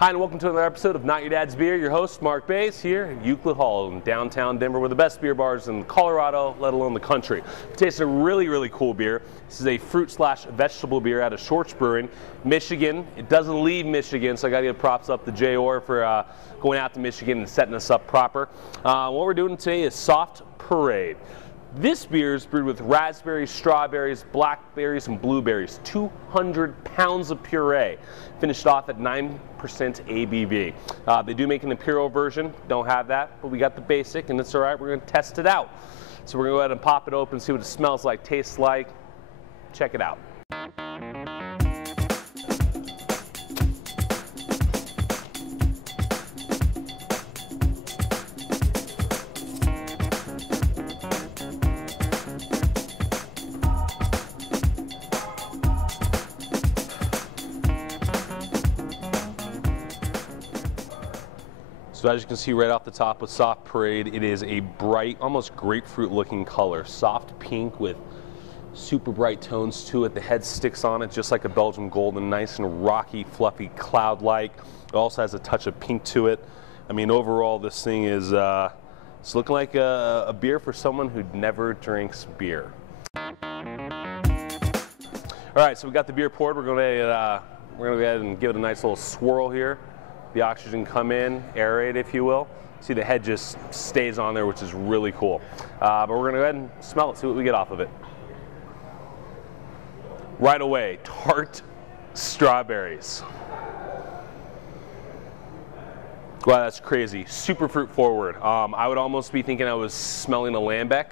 Hi, and welcome to another episode of Not Your Dad's Beer. Your host, Marc Bayes, here at Euclid Hall in downtown Denver, one of the best beer bars in Colorado, let alone the country. We tasted a really cool beer. This is a fruit/vegetable beer out of Shorts Brewing, Michigan. It doesn't leave Michigan, so I got to give props up to J.O.R. for going out to Michigan and setting us up proper. What we're doing today is Soft Parade. This beer is brewed with raspberries, strawberries, blackberries, and blueberries. 200 pounds of puree, finished off at 9% ABV. They do make an imperial version. Don't have that, but we got the basic, and it's all right. We're going to test it out. So we're going to go ahead and pop it open, see what it smells like, tastes like. Check it out. So as you can see right off the top with Soft Parade, it is a bright, almost grapefruit looking color. Soft pink with super bright tones to it. The head sticks on it just like a Belgian Golden, nice and rocky, fluffy, cloud-like. It also has a touch of pink to it. I mean, overall, this thing is it's looking like a beer for someone who never drinks beer. All right, so we got the beer poured. We're going to go ahead and give it a nice little swirl here. The oxygen come in, aerate if you will. See the head just stays on there, which is really cool. But we're gonna go ahead and smell it, see what we get off of it. Right away, tart strawberries. Wow, that's crazy. Super fruit forward. I would almost be thinking I was smelling a lambic,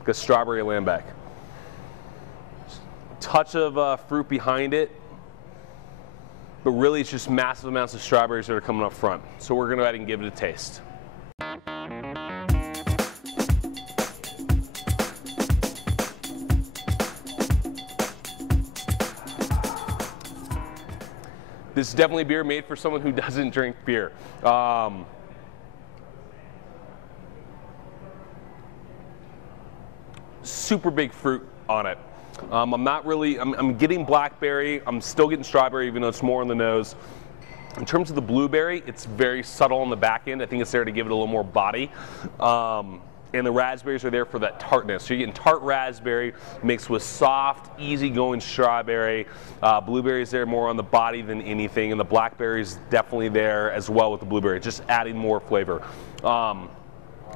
like a strawberry lambic. Touch of fruit behind it. But really it's just massive amounts of strawberries that are coming up front. So we're going to go ahead and give it a taste. This is definitely beer made for someone who doesn't drink beer. Super big fruit on it. I'm getting blackberry, I'm still getting strawberry even though it's more on the nose. In terms of the blueberry, it's very subtle on the back end. I think it's there to give it a little more body. And the raspberries are there for that tartness. So you're getting tart raspberry mixed with soft, easygoing strawberry. Blueberries there more on the body than anything, and the blackberries definitely there as well with the blueberry, just adding more flavor.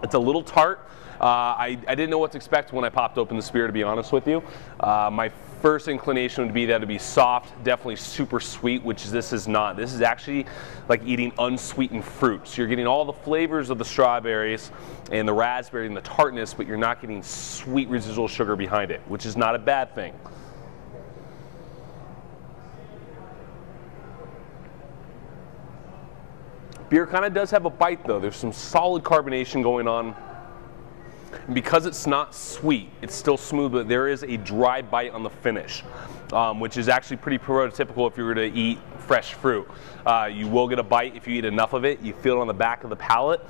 It's a little tart. I didn't know what to expect when I popped open this beer, to be honest with you. My first inclination would be that it'd be soft, definitely super sweet, which this is not. This is actually like eating unsweetened fruit. So you're getting all the flavors of the strawberries and the raspberry and the tartness, but you're not getting sweet residual sugar behind it, which is not a bad thing. Beer kind of does have a bite though. There's some solid carbonation going on. And because it's not sweet, it's still smooth, but there is a dry bite on the finish, which is actually pretty prototypical if you were to eat fresh fruit. You will get a bite if you eat enough of it. You feel it on the back of the palate,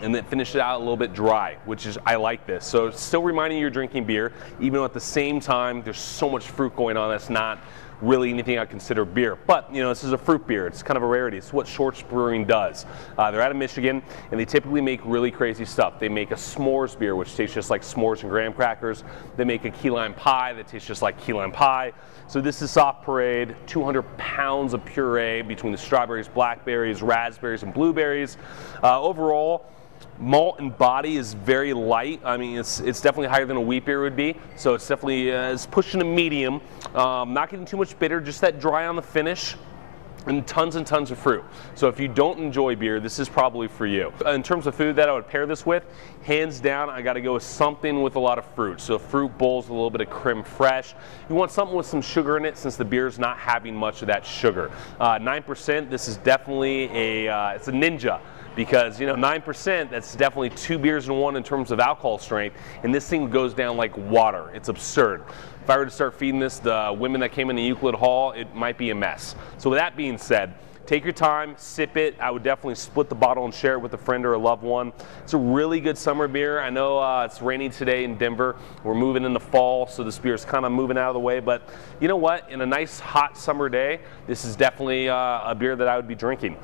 and then finish it out a little bit dry, which is, I like this. So it's still reminding you you're drinking beer, even though at the same time there's so much fruit going on that's not really anything I consider beer. But, you know, this is a fruit beer. It's kind of a rarity. It's what Shorts Brewing does. They're out of Michigan, and they typically make really crazy stuff. They make a s'mores beer, which tastes just like s'mores and graham crackers. They make a key lime pie that tastes just like key lime pie. So this is Soft Parade, 200 pounds of puree between the strawberries, blackberries, raspberries, and blueberries. Overall, malt and body is very light. I mean, it's definitely higher than a wheat beer would be. So it's definitely it's pushing a medium. Not getting too much bitter, just that dry on the finish, and tons of fruit. So if you don't enjoy beer, this is probably for you. In terms of food that I would pair this with, hands down, I got to go with something with a lot of fruit. So fruit bowls, a little bit of creme fraiche. You want something with some sugar in it, since the beer's not having much of that sugar. 9%. This is definitely it's a ninja. Because, you know, 9%, that's definitely 2 beers in one in terms of alcohol strength, and this thing goes down like water. It's absurd. If I were to start feeding this the women that came into Euclid Hall, it might be a mess. So with that being said, take your time, sip it. I would definitely split the bottle and share it with a friend or a loved one. It's a really good summer beer. I know it's raining today in Denver. We're moving into fall, so this beer is kind of moving out of the way. But you know what? In a nice hot summer day, this is definitely a beer that I would be drinking.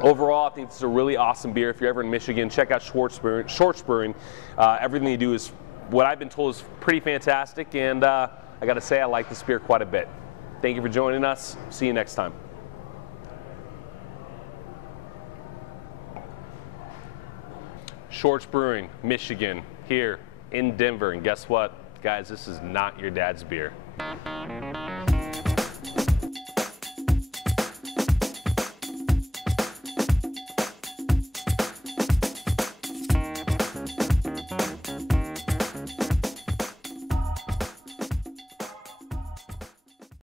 Overall, I think this is a really awesome beer. If you're ever in Michigan, check out Schwartz Brewing. Everything they do is, what I've been told, is pretty fantastic, and I got to say I like this beer quite a bit. Thank you for joining us. See you next time. Schwartz Brewing, Michigan, here in Denver, and guess what, guys? This is not your dad's beer.